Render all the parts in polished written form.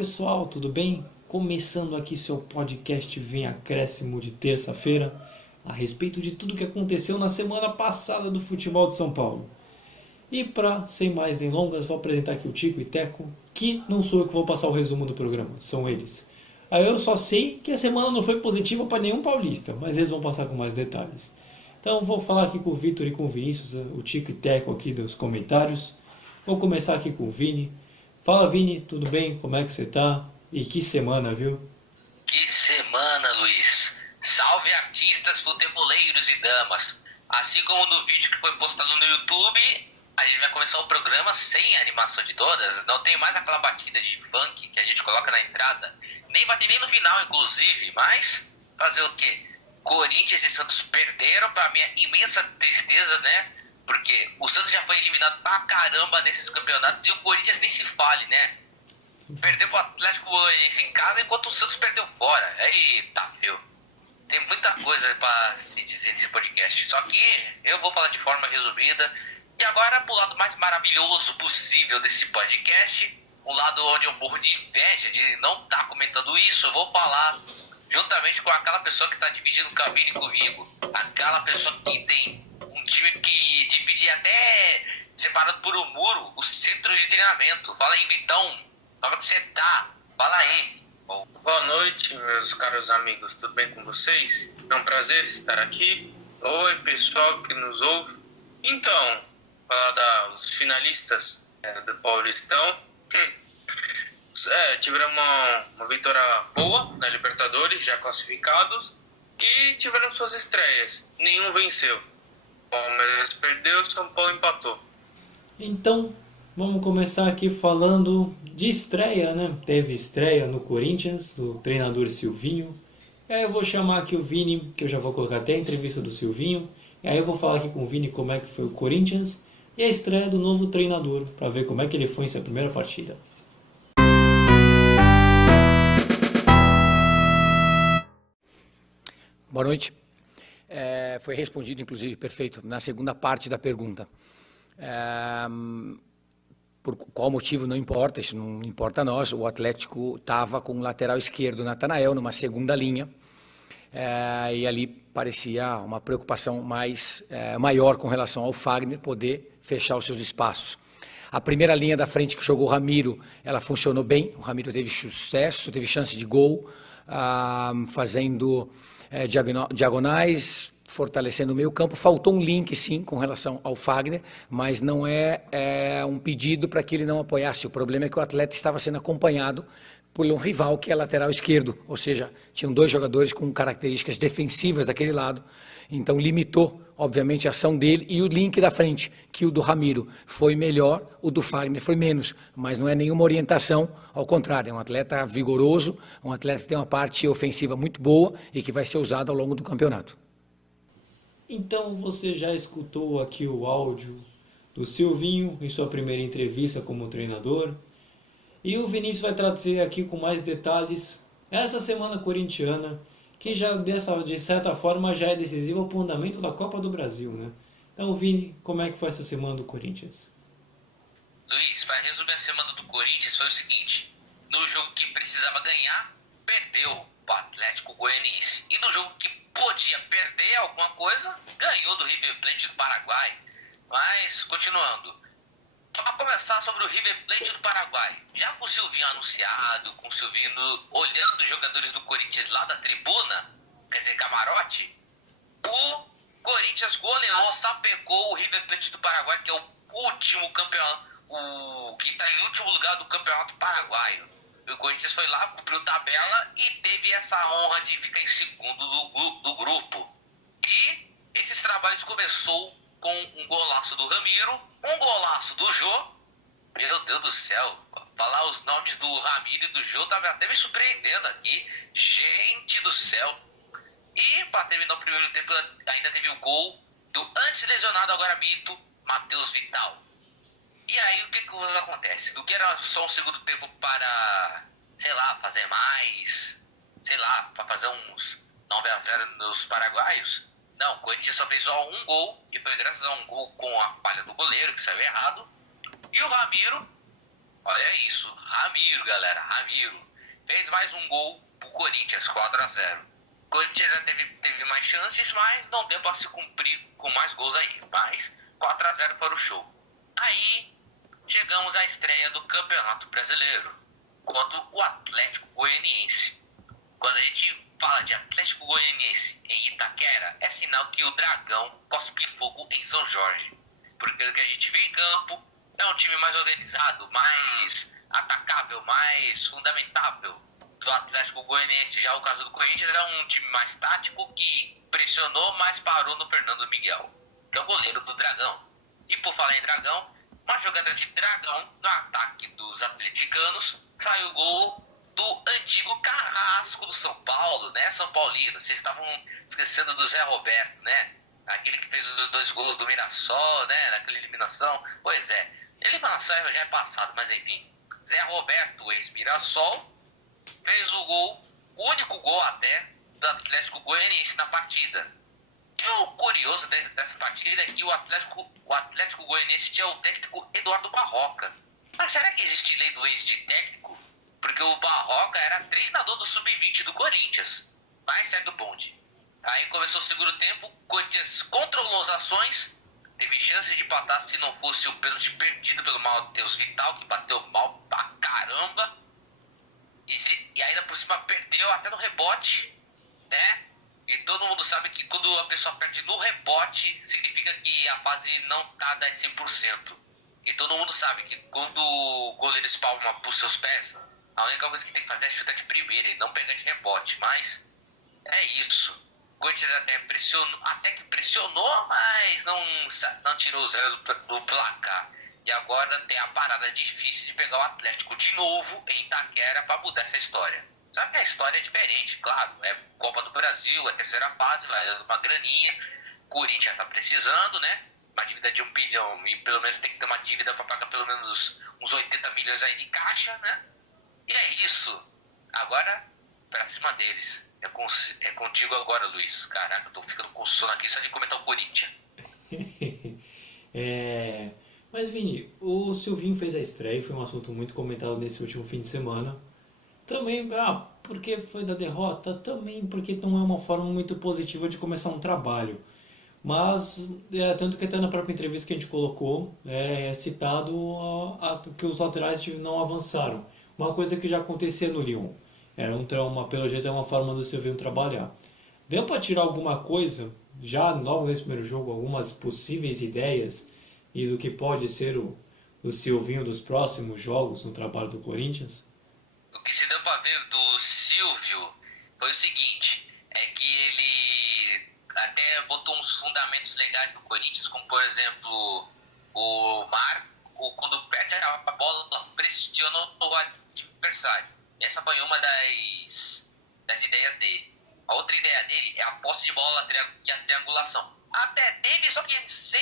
pessoal, tudo bem? Começando aqui seu podcast Vem Acréscimo de terça-feira a respeito de tudo que aconteceu na semana passada do futebol de São Paulo. E para, sem mais delongas, vou apresentar aqui o Tico e Teco, que não sou eu que vou passar o resumo do programa, são eles. Aí eu só sei que a semana não foi positiva para nenhum paulista, mas eles vão passar com mais detalhes. Então vou falar aqui com o Vitor e com o Vinícius, o Tico e Teco aqui dos comentários. Vou começar aqui com o Vini. Fala Vini, tudo bem? Como é que você tá? E que semana, viu? Que semana, Luiz! Salve artistas, futeboleiros e damas! Assim como no vídeo que foi postado no YouTube, a gente vai começar o programa sem a animação de todas. Não tem mais aquela batida de funk que a gente coloca na entrada. Nem vai ter nem no final, inclusive. Mas fazer o quê? Corinthians e Santos perderam, para minha imensa tristeza, né? Porque o Santos já foi eliminado pra caramba nesses campeonatos e o Corinthians nem se fale, né? Perdeu pro Atlético Goianiense em casa enquanto o Santos perdeu fora. Eita, viu? Tem muita coisa pra se dizer nesse podcast. Só que eu vou falar de forma resumida. E agora pro lado mais maravilhoso possível desse podcast, o lado onde eu morro de inveja de não estar comentando isso, eu vou falar juntamente com aquela pessoa que tá dividindo cabine comigo. Aquela pessoa que tem um time que divide até separado por um muro o centro de treinamento. Fala aí, Vitão. Como é que você tá? Fala aí. Boa noite, meus caros amigos. Tudo bem com vocês? É um prazer estar aqui. Oi, pessoal que nos ouve. Então, falar dos finalistas do Paulistão. Tiveram uma vitória boa na Libertadores, já classificados. E tiveram suas estreias. Nenhum venceu. O Palmeiras perdeu, São Paulo empatou. Então, vamos começar aqui falando de estreia, né? Teve estreia no Corinthians, do treinador Silvinho. E aí eu vou chamar aqui o Vini, que eu já vou colocar até a entrevista do Silvinho. E aí eu vou falar aqui com o Vini como é que foi o Corinthians e a estreia do novo treinador, para ver como é que ele foi em sua primeira partida. Boa noite. Foi respondido, inclusive, perfeito, na segunda parte da pergunta. Por qual motivo não importa, isso não importa a nós. O Atlético estava com o lateral esquerdo, Natanael, numa segunda linha, e ali parecia uma preocupação maior com relação ao Fagner poder fechar os seus espaços. A primeira linha da frente que jogou o Ramiro, ela funcionou bem, o Ramiro teve sucesso, teve chance de gol, fazendo diagonais, fortalecendo o meio campo. Faltou um link, sim, com relação ao Fagner, mas não é um pedido para que ele não apoiasse. O problema é que o atleta estava sendo acompanhado por um rival que é lateral esquerdo, ou seja, tinham dois jogadores com características defensivas daquele lado, então limitou, obviamente, a ação dele, e o link da frente, que o do Ramiro foi melhor, o do Fagner foi menos, mas não é nenhuma orientação, ao contrário, é um atleta vigoroso, um atleta que tem uma parte ofensiva muito boa e que vai ser usado ao longo do campeonato. Então você já escutou aqui o áudio do Silvinho em sua primeira entrevista como treinador. E o Vinícius vai trazer aqui com mais detalhes essa semana corintiana, que já de certa forma já é decisiva para o andamento da Copa do Brasil, né? Então, Vini, como é que foi essa semana do Corinthians? Luiz, para resumir a semana do Corinthians foi o seguinte: no jogo que precisava ganhar, perdeu o Atlético Goianiense. E no jogo que podia perder alguma coisa, ganhou do River Plate do Paraguai. Mas, continuando, para começar sobre o River Plate do Paraguai, já com o Silvinho anunciado, com o Silvinho olhando os jogadores do Corinthians lá da tribuna, quer dizer, camarote, o Corinthians goleou, sapecou o River Plate do Paraguai, que é o último campeão, que está em último lugar do campeonato paraguaio. O Corinthians foi lá, cumpriu tabela e teve essa honra de ficar em segundo do grupo. E esses trabalhos começou com um golaço do Ramiro, um golaço do Jô. Meu Deus do céu, falar os nomes do Ramiro e do Jô estava até me surpreendendo aqui. Gente do céu. E para terminar o primeiro tempo ainda teve o gol do antes lesionado, agora mito, Matheus Vital. E aí o que acontece? Do que era só um segundo tempo para, sei lá, fazer mais, sei lá, para fazer uns 9-0 nos paraguaios? Não, o Corinthians só fez só um gol, e foi graças a um gol com a falha do goleiro, que saiu errado. E o Ramiro Olha isso, Ramiro, galera, Ramiro. Fez mais um gol pro Corinthians, 4-0. O Corinthians já teve mais chances, mas não deu pra se cumprir com mais gols aí. Mas 4-0 para o show. Aí chegamos à estreia do Campeonato Brasileiro contra o Atlético Goianiense. Quando a gente fala de Atlético Goianiense em Itaquera, é sinal que o Dragão cospe fogo em São Jorge. Porque o que a gente vê em campo é um time mais organizado, mais atacável, mais fundamentável do Atlético Goianiense. Já o caso do Corinthians é um time mais tático que pressionou, mas parou no Fernando Miguel, que é o goleiro do Dragão. E por falar em Dragão, uma jogada de Dragão no ataque dos atleticanos, saiu o gol do antigo carrasco do São Paulo, né, São Paulino? Vocês estavam esquecendo do Zé Roberto, né? Aquele que fez os 2 gols do Mirassol, né, naquela eliminação. Pois é, eliminação já é passado, mas enfim. Zé Roberto, ex-Mirassol, fez o gol, o único gol até, do Atlético Goianiense na partida. E o curioso dessa partida é que o Atlético Goianiense tinha o técnico Eduardo Barroca. Mas será que existe lei do ex de técnico? Porque o Barroca era treinador do Sub-20 do Corinthians. Mas segue o bonde. Aí começou o segundo tempo, o Corinthians controlou as ações, teve chance de empatar se não fosse o pênalti perdido pelo Matheus Vital, que bateu mal pra caramba. E ainda por cima perdeu até no rebote, né? E todo mundo sabe que quando a pessoa perde no rebote, significa que a fase não tá 100%. E todo mundo sabe que quando o goleiro espalma por seus pés, a única coisa que tem que fazer é chutar de primeira e não pegar de rebote. Mas é isso. O Corinthians até que pressionou, mas não tirou o 0 do placar. E agora tem a parada difícil de pegar o Atlético de novo em Itaquera para mudar essa história. Sabe que a história é diferente, claro. É Copa do Brasil, é terceira fase, vai dando uma graninha. O Corinthians tá precisando, né? Uma dívida de 1 bilhão e pelo menos tem que ter uma dívida para pagar pelo menos uns 80 milhões aí de caixa, né? E é isso. Agora, pra cima deles. É contigo agora, Luiz. Caraca, eu tô ficando com sono aqui só de comentar o Corinthians. Mas Vini, o Silvinho fez a estreia, foi um assunto muito comentado nesse último fim de semana. Também, porque foi da derrota? Também porque não é uma forma muito positiva de começar um trabalho. Mas, tanto que até na própria entrevista que a gente colocou, é citado que os laterais não avançaram. Uma coisa que já acontecia no Lyon. Era um trauma, pelo jeito é uma forma do Silvinho trabalhar. Deu para tirar alguma coisa, já logo nesse primeiro jogo, algumas possíveis ideias e do que pode ser o Silvinho dos próximos jogos no trabalho do Corinthians? O que se deu para ver do Silvio foi o seguinte, é que ele até botou uns fundamentos legais no Corinthians, como por exemplo o Marco, quando perde a bola, pressiona o adversário. Essa foi uma das ideias dele. A outra ideia dele é a posse de bola e a triangulação. Até teve, só que sem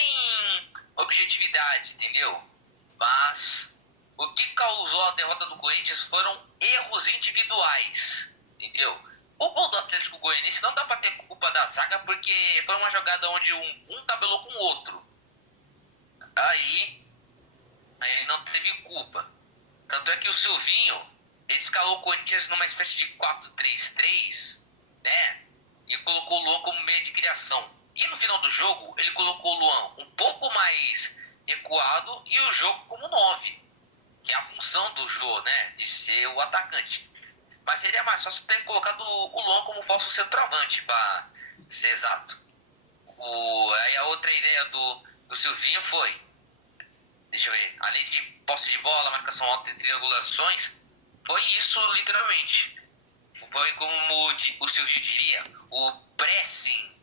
objetividade, entendeu? Mas o que causou a derrota do Corinthians foram erros individuais, entendeu? O gol do Atlético Goianiense não dá pra ter culpa da zaga, porque foi uma jogada onde um tabelou com o outro. Aí não teve culpa. Tanto é que o Silvinho, ele escalou o Corinthians numa espécie de 4-3-3, né? E colocou o Luan como meio de criação. E no final do jogo, ele colocou o Luan um pouco mais recuado e o jogo como 9, que é a função do Jô, né? De ser o atacante. Mas seria mais fácil ter colocado o Luan como falso centroavante, para ser exato. Aí a outra ideia do Silvinho foi, deixa eu ver, além de posse de bola, marcação alta e triangulações, foi isso literalmente. Foi como o Silvinho diria, o pressing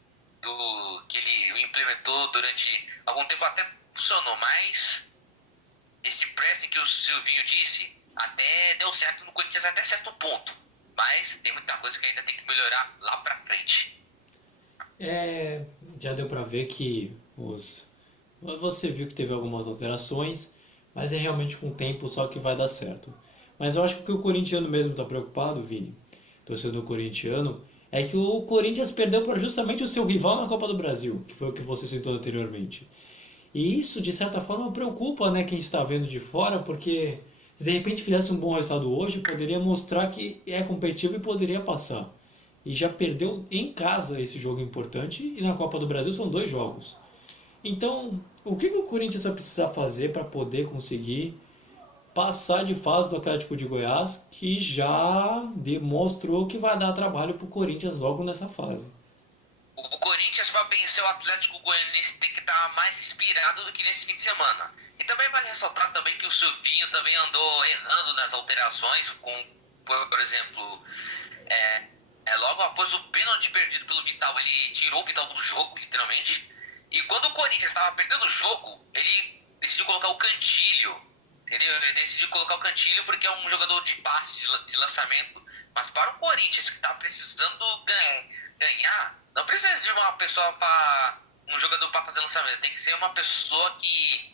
que ele implementou durante algum tempo, até funcionou, mas esse pressing que o Silvinho disse até deu certo no Corinthians até certo ponto, mas tem muita coisa que ainda tem que melhorar lá pra frente. Já deu pra ver que você viu que teve algumas alterações, mas é realmente com o tempo só que vai dar certo. Mas eu acho que o corintiano mesmo está preocupado, Vini, torcedor corintiano, é que o Corinthians perdeu para justamente o seu rival na Copa do Brasil, que foi o que você citou anteriormente. E isso, de certa forma, preocupa, né, quem está vendo de fora, porque Se de repente fizesse um bom resultado hoje, poderia mostrar que é competitivo e poderia passar. E já perdeu em casa esse jogo importante, e na Copa do Brasil são 2 jogos. Então, o que o Corinthians vai precisar fazer para poder conseguir passar de fase do Atlético de Goiás, que já demonstrou que vai dar trabalho para o Corinthians logo nessa fase? O Corinthians, para vencer o Atlético Goianiense, tem que estar mais inspirado do que nesse fim de semana. E também vale ressaltar também que o Silvinho também andou errando nas alterações, por exemplo, logo após o pênalti perdido pelo Vital, ele tirou o Vital do jogo, literalmente. E quando o Corinthians estava perdendo o jogo, ele decidiu colocar o Cantilho, entendeu? Ele decidiu colocar o Cantilho porque é um jogador de passe, de lançamento. Mas para o Corinthians, que está precisando ganhar, não precisa de uma pessoa um jogador para fazer lançamento. Tem que ser uma pessoa que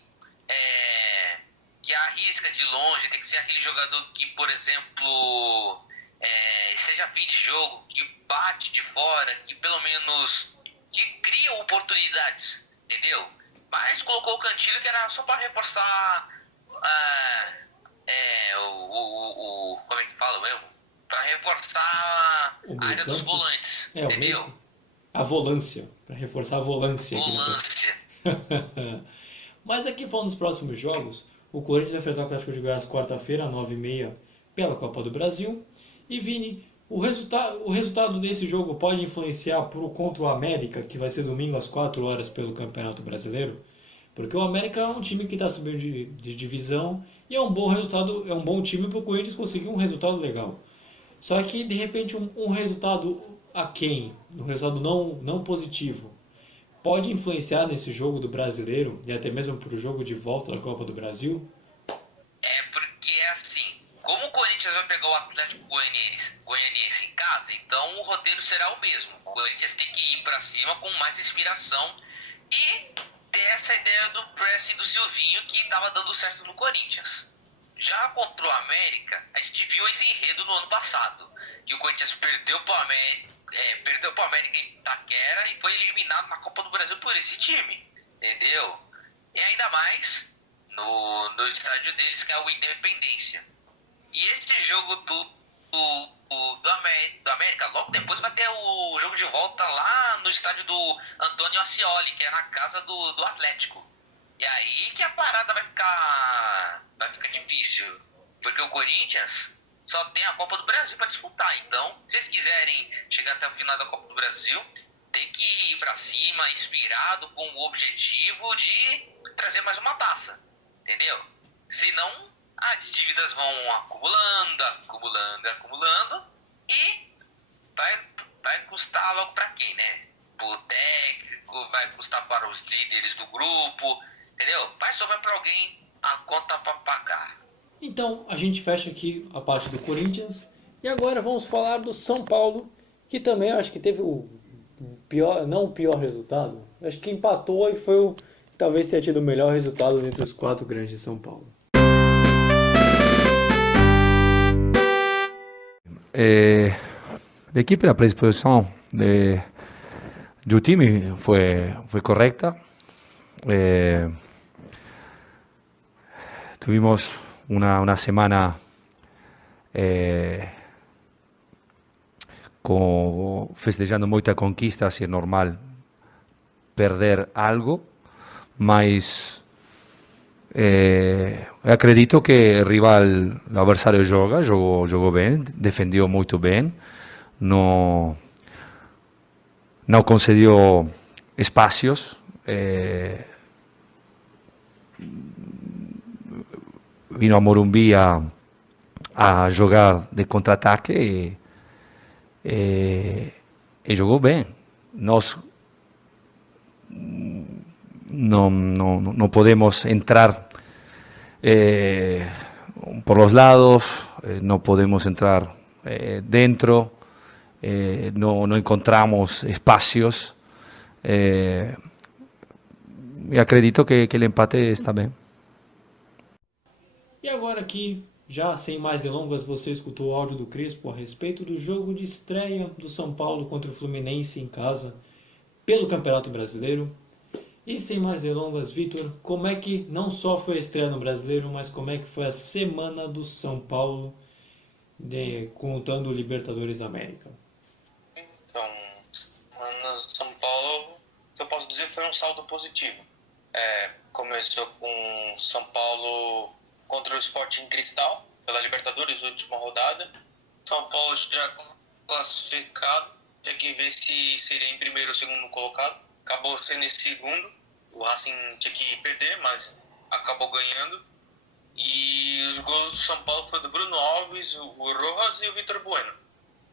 arrisca de longe. Tem que ser aquele jogador que, por exemplo, seja fim de jogo, que bate de fora, que pelo menos que cria oportunidades, entendeu? Mas colocou o Cantilho, que era só para reforçar como é que fala mesmo? Para reforçar a área dos volantes, entendeu? A volância, para reforçar a volância. Volância. Mas aqui falando dos próximos jogos, o Corinthians vai enfrentar o Atlético de Goiás quarta-feira, às 9h30, pela Copa do Brasil. E Vini, o resultado desse jogo pode influenciar contra o América, que vai ser domingo às 4 horas pelo Campeonato Brasileiro? Porque o América é um time que está subindo de divisão e é um bom resultado, é um bom time para o Corinthians conseguir um resultado legal. Só que, de repente, um resultado aquém, um resultado não positivo, pode influenciar nesse jogo do Brasileiro e até mesmo para o jogo de volta da Copa do Brasil? Porque assim, como o Corinthians vai pegar o Atlético Goianiense em casa, então o roteiro será o mesmo. O Corinthians tem que ir para cima com mais inspiração e ter essa ideia do pressing do Silvinho que estava dando certo no Corinthians. Já contra o América, a gente viu esse enredo no ano passado, que o Corinthians perdeu para o América em Itaquera e foi eliminado na Copa do Brasil por esse time, entendeu? E ainda mais no estádio deles, que é o Independência. E esse jogo do América, logo depois vai ter o jogo de volta lá no estádio do Antônio Ascioli, que é na casa do Atlético. E aí que a parada vai ficar difícil, porque o Corinthians só tem a Copa do Brasil para disputar. Então, se vocês quiserem chegar até o final da Copa do Brasil, tem que ir para cima, inspirado, com o objetivo de trazer mais uma taça, entendeu? Senão, as dívidas vão acumulando e vai custar logo para quem, né? Pro técnico, vai custar para os líderes do grupo, entendeu? Vai sobrar para alguém a conta para pagar. Então, a gente fecha aqui a parte do Corinthians e agora vamos falar do São Paulo, que também acho que teve o pior, não o pior resultado, acho que empatou e talvez tenha tido o melhor resultado entre os 4 grandes de São Paulo. La equipe, la predisposición del time fue correcta. Tuvimos una semana festejando muchas conquistas y es normal perder algo, mas acredito que el rival, el adversario jugó bien, defendió muy bien, no concedió espacios, vino a Morumbi a jugar de contra-ataque y jugó bien. Nós no podemos entrar por los lados, no podemos entrar dentro, no encontramos espacios y acredito que el empate está bien. E agora aqui, já sem mais delongas, você escutou o áudio do Crespo a respeito do jogo de estreia do São Paulo contra o Fluminense em casa pelo Campeonato Brasileiro. E sem mais delongas, Vitor, como é que não só foi a estreia no Brasileiro, mas como é que foi a semana do São Paulo, contando o Libertadores da América? Então, no São Paulo, eu posso dizer foi um saldo positivo. Começou com São Paulo contra o Sporting Cristal, pela Libertadores, última rodada. São Paulo já classificado, tinha que ver se seria em primeiro ou segundo colocado. Acabou sendo em segundo, o Racing tinha que perder, mas acabou ganhando. E os gols do São Paulo foram do Bruno Alves, o Rojas e o Vitor Bueno.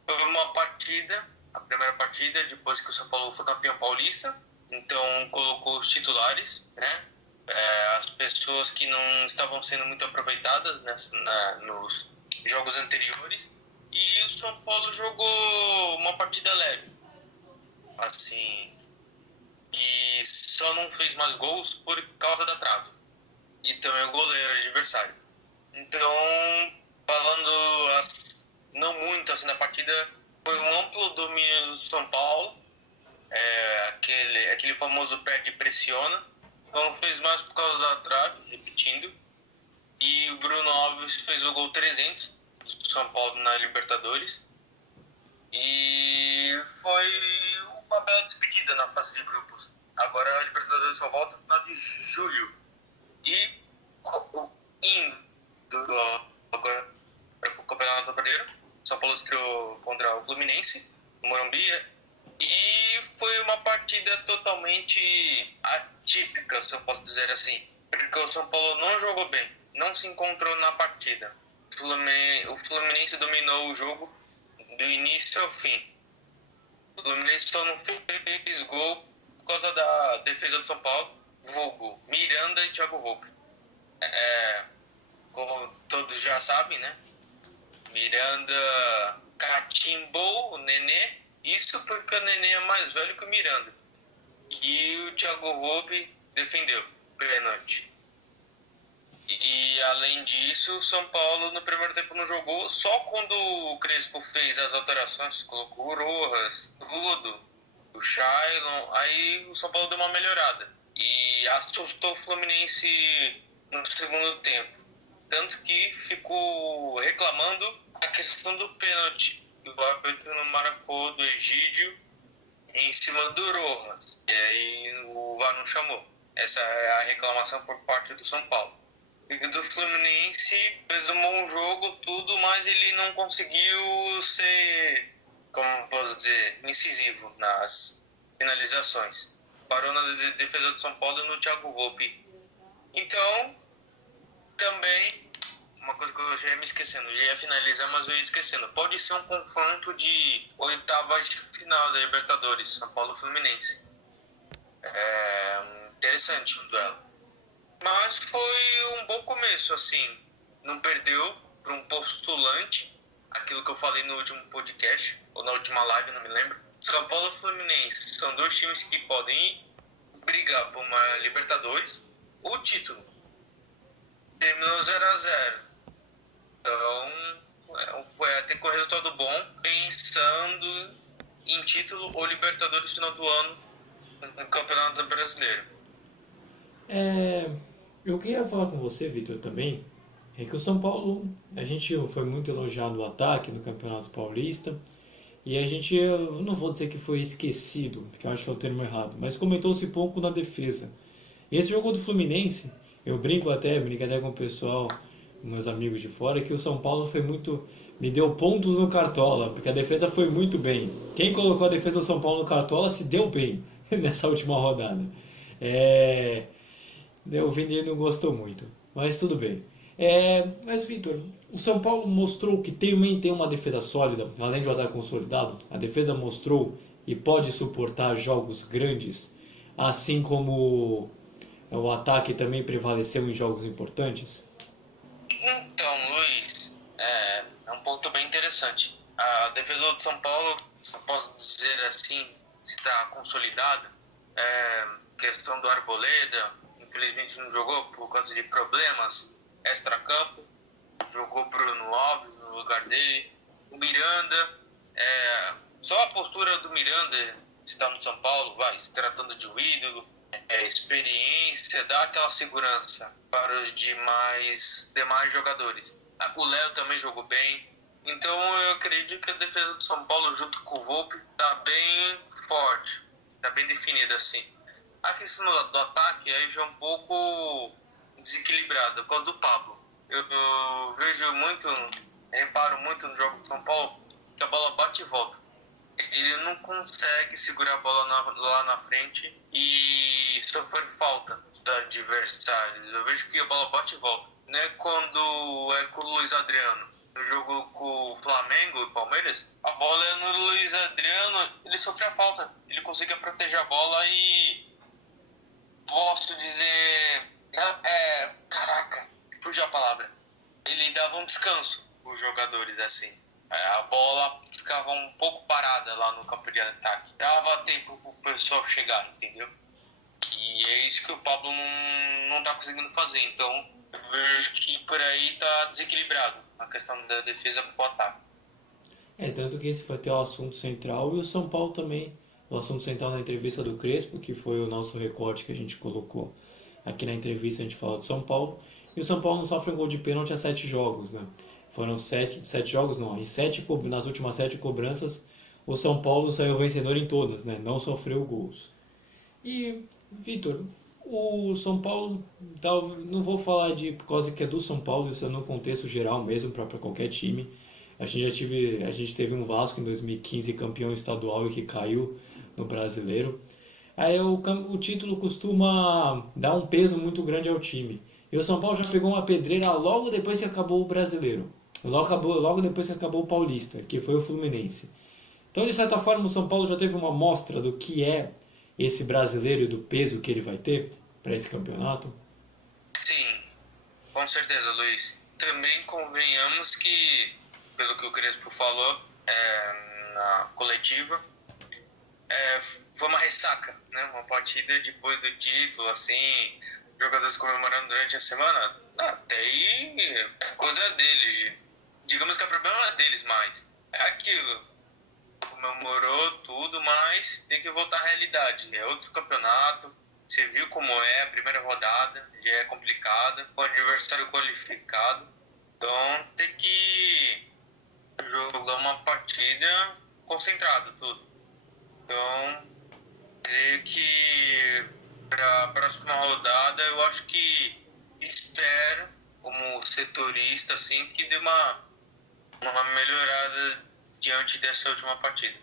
Foi uma partida, a primeira partida, depois que o São Paulo foi campeão paulista, então colocou os titulares, né? As pessoas que não estavam sendo muito aproveitadas nos jogos anteriores, e o São Paulo jogou uma partida leve, assim, e só não fez mais gols por causa da trave e também o goleiro adversário. Então, falando não muito assim da partida, foi um amplo domínio do São Paulo, aquele famoso perde e pressiona. Então não fez mais por causa da trave, repetindo. E o Bruno Alves fez o gol 300 do São Paulo na Libertadores. E foi uma bela despedida na fase de grupos. Agora a Libertadores só volta no final de julho. E indo agora para o Campeonato Brasileiro, São Paulo estreou contra o Fluminense, no Morumbi. E foi uma partida totalmente atípica, se eu posso dizer assim. Porque o São Paulo não jogou bem, não se encontrou na partida. O Fluminense dominou o jogo do início ao fim. O Fluminense só não fez gol por causa da defesa do São Paulo, vulgo Miranda e Thiago Volpi. Como todos já sabem, né? Miranda catimbou o Nenê. Isso porque o Nenê é mais velho que o Miranda. E o Thiago Volpi defendeu pênalti. E além disso, o São Paulo no primeiro tempo não jogou. Só quando o Crespo fez as alterações, colocou o Rojas, tudo, o Shailon, aí o São Paulo deu uma melhorada. E assustou o Fluminense no segundo tempo. Tanto que ficou reclamando a questão do pênalti. O árbitro não marcou do Egídio em cima do Rojas. E aí o VAR não chamou. Essa é a reclamação por parte do São Paulo. E do Fluminense fez um bom jogo, tudo, mas ele não conseguiu ser, como posso dizer, incisivo nas finalizações. Parou na defesa do São Paulo e no Thiago Volpi. Então, também, uma coisa que eu já ia me esquecendo, eu ia finalizar, mas eu ia esquecendo. Pode ser um confronto de oitavas de final da Libertadores, São Paulo e Fluminense. Interessante o duelo. Mas foi um bom começo, assim. Não perdeu para um postulante, aquilo que eu falei no último podcast, ou na última live, não me lembro. São Paulo e Fluminense são dois times que podem brigar por uma Libertadores. O título terminou 0-0. Então, foi até com resultado bom, pensando em título ou Libertadores no final do ano no Campeonato Brasileiro. Eu queria falar com você, Vitor, também, é que o São Paulo, a gente foi muito elogiado o ataque no Campeonato Paulista, e a gente, eu não vou dizer que foi esquecido, porque eu acho que é o termo errado, mas comentou-se pouco na defesa. E esse jogo do Fluminense, eu brinco até com o pessoal, meus amigos de fora, que o São Paulo foi muito, me deu pontos no Cartola, porque a defesa foi muito bem. Quem colocou a defesa do São Paulo no Cartola se deu bem nessa última rodada. O Vini não gostou muito, mas tudo bem. Mas, Vitor, o São Paulo mostrou que também tem uma defesa sólida, além de um ataque consolidado. A defesa mostrou e pode suportar jogos grandes, assim como o ataque também prevaleceu em jogos importantes. Então, Luiz, é um ponto bem interessante. A defesa do São Paulo, se eu posso dizer assim, está consolidada. Questão do Arboleda, infelizmente não jogou por conta de problemas extra-campo. Jogou Bruno Alves no lugar dele. O Miranda, só a postura do Miranda está no São Paulo, vai se tratando de um ídolo, experiência, dá aquela segurança para os demais jogadores. O Léo também jogou bem, então eu acredito que a defesa do São Paulo junto com o Volpi está bem forte, está bem definida assim. A questão do ataque aí já é um pouco desequilibrada por causa do Pablo. Eu vejo muito, reparo muito no jogo do São Paulo que a bola bate e volta. Ele não consegue segurar a bola lá na frente e sofrer falta do adversário. Eu vejo que a bola bate e volta. Não é quando é com o Luiz Adriano. No jogo com o Flamengo e Palmeiras, a bola é no Luiz Adriano, ele sofria falta. Ele conseguia proteger a bola e posso dizer... caraca, fugiu a palavra. Ele dava um descanso para os jogadores assim. A bola ficava um pouco parada lá no campo de ataque. Dava tempo pro pessoal chegar, entendeu? E é isso que o Pablo não tá conseguindo fazer. Então, eu vejo que por aí tá desequilibrado a questão da defesa pro ataque. Tanto que esse foi até o assunto central e o São Paulo também. O assunto central na entrevista do Crespo, que foi o nosso recorte que a gente colocou aqui na entrevista, a gente fala do São Paulo. E o São Paulo não sofre um gol de pênalti há 7 jogos, né? Foram 7 jogos, não. Nas últimas 7 cobranças, o São Paulo saiu vencedor em todas, né? Não sofreu gols. E, Vitor, o São Paulo, não vou falar por causa que é do São Paulo, isso é no contexto geral mesmo, para qualquer time. A gente teve um Vasco em 2015 campeão estadual e que caiu no Brasileiro. Aí o título costuma dar um peso muito grande ao time. E o São Paulo já pegou uma pedreira logo depois que acabou o Brasileiro. Logo depois que acabou o Paulista, que foi o Fluminense. Então, de certa forma, o São Paulo já teve uma amostra do que é esse brasileiro e do peso que ele vai ter para esse campeonato? Sim, com certeza, Luiz. Também convenhamos que, pelo que o Crespo falou na coletiva, foi uma ressaca, né? Uma partida depois do título, assim, jogadores comemorando durante a semana. Até aí é coisa deles. Digamos que o problema é deles mais. É aquilo. Comemorou tudo, mas tem que voltar à realidade. É outro campeonato. Você viu como é a primeira rodada, já é complicada, com o adversário qualificado. Então tem que jogar uma partida concentrado tudo. Então, creio que para a próxima rodada eu acho que espero, como setorista, assim, que dê uma melhorada diante dessa última partida.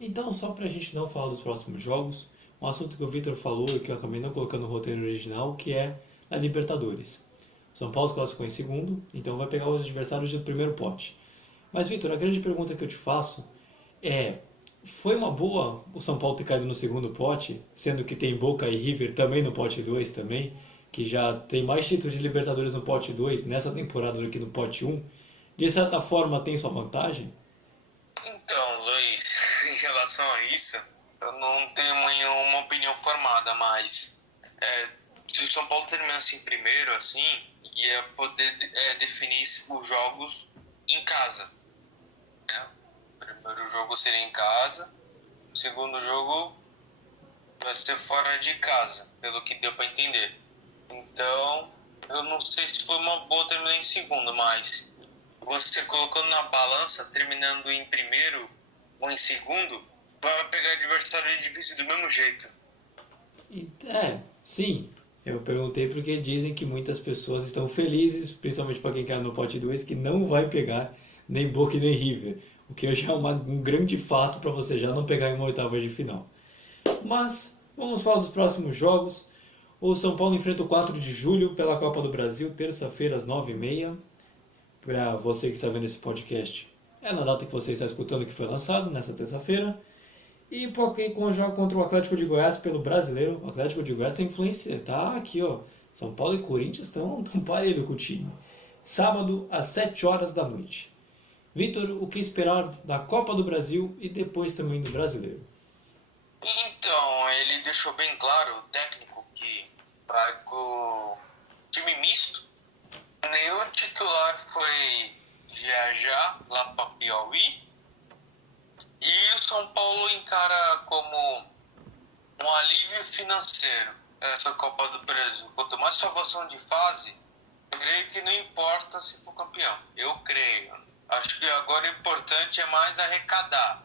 Então, só para a gente não falar dos próximos jogos, um assunto que o Vitor falou e que eu acabei não colocando no roteiro original, que é a Libertadores. O São Paulo se classificou em segundo, então vai pegar os adversários do primeiro pote. Mas, Vitor, a grande pergunta que eu te faço é: foi uma boa o São Paulo ter caído no segundo pote, sendo que tem Boca e River também no pote 2 também, que já tem mais títulos de Libertadores no pote 2 nessa temporada do que no pote 1? De certa forma tem sua vantagem? Então, Luiz, em relação a isso, eu não tenho nenhuma opinião formada, mas se o São Paulo terminasse em primeiro, assim, ia poder definir os jogos em casa, né? O primeiro jogo seria em casa, o segundo jogo vai ser fora de casa, pelo que deu para entender. Então, eu não sei se foi uma boa terminar em segundo, mas você colocando na balança, terminando em primeiro ou em segundo, vai pegar adversário difícil do mesmo jeito. Sim. Eu perguntei porque dizem que muitas pessoas estão felizes, principalmente para quem cai no pote 2, que não vai pegar nem Boca e nem River. O que já é um grande fato para você já não pegar em uma oitava de final. Mas, vamos falar dos próximos jogos. O São Paulo enfrenta o 4 de julho pela Copa do Brasil, terça-feira às 9h30. Para você que está vendo esse podcast, é na data que você está escutando que foi lançado, nessa terça-feira. E Pokémon joga contra o Atlético de Goiás pelo Brasileiro. O Atlético de Goiás tem influência, tá aqui, ó. São Paulo e Corinthians estão parelho com o time. Sábado às 7 horas da noite. Vitor, o que esperar da Copa do Brasil e depois também do Brasileiro? Então, ele deixou bem claro, o técnico, que vai com time misto. Nenhum titular foi viajar lá para Piauí. E o São Paulo encara como um alívio financeiro essa Copa do Brasil. Quanto mais salvação de fase, eu creio que não importa se for campeão. Eu creio. Acho que agora o importante é mais arrecadar.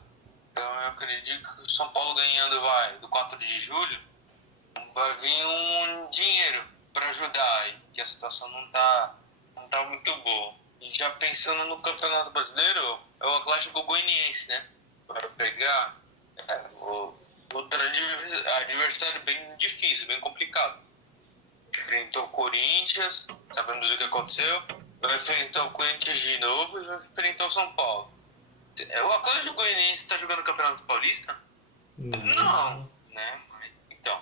Então eu acredito que o São Paulo ganhando do 4 de julho, vai vir um dinheiro para ajudar, que a situação não tá muito boa. E já pensando no Campeonato Brasileiro, é o Atlético Goianiense, né? Para pegar outro adversário bem difícil, bem complicado. Enfrentou o Corinthians, sabemos o que aconteceu. Vai enfrentar o Corinthians de novo e vai enfrentar o São Paulo. O Atlético Goianiense está jogando o Campeonato Paulista? Não, né? Então,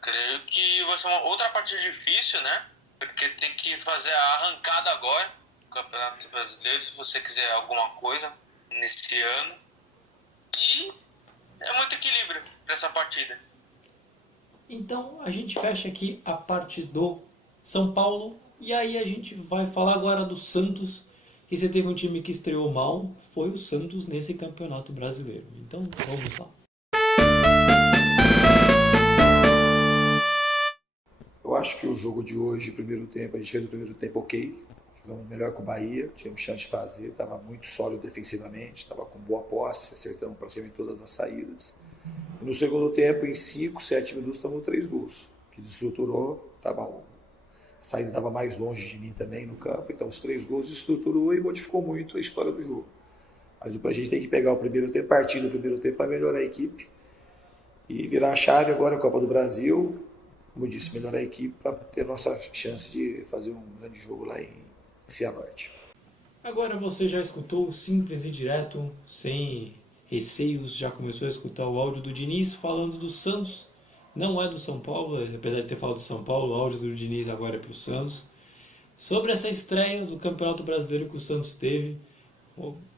creio que vai ser uma outra partida difícil, né? Porque tem que fazer a arrancada agora do Campeonato Brasileiro, se você quiser alguma coisa nesse ano. E é muito equilíbrio para essa partida. Então a gente fecha aqui a parte do São Paulo e aí a gente vai falar agora do Santos, que você teve um time que estreou mal, foi o Santos nesse Campeonato Brasileiro. Então vamos lá. Eu acho que o jogo de hoje, o primeiro tempo, a gente fez o primeiro tempo ok, jogamos melhor que o Bahia, tínhamos chance de fazer, estava muito sólido defensivamente, estava com boa posse, acertamos praticamente todas as saídas. E no segundo tempo, em 5, 7 minutos, tomamos 3 gols, que desestruturou, a saída estava mais longe de mim também no campo, então os 3 gols desestruturou e modificou muito a história do jogo. Mas a gente tem que pegar o primeiro tempo, partir do primeiro tempo para melhorar a equipe e virar a chave agora, a Copa do Brasil, como eu disse, melhorar a equipe para ter a nossa chance de fazer um grande jogo lá em Cianorte. Agora você já escutou simples e direto, sem receios, já começou a escutar o áudio do Diniz falando do Santos. Não é do São Paulo, apesar de ter falado do São Paulo, o áudio do Diniz agora é para o Santos. Sobre essa estreia do Campeonato Brasileiro que o Santos teve,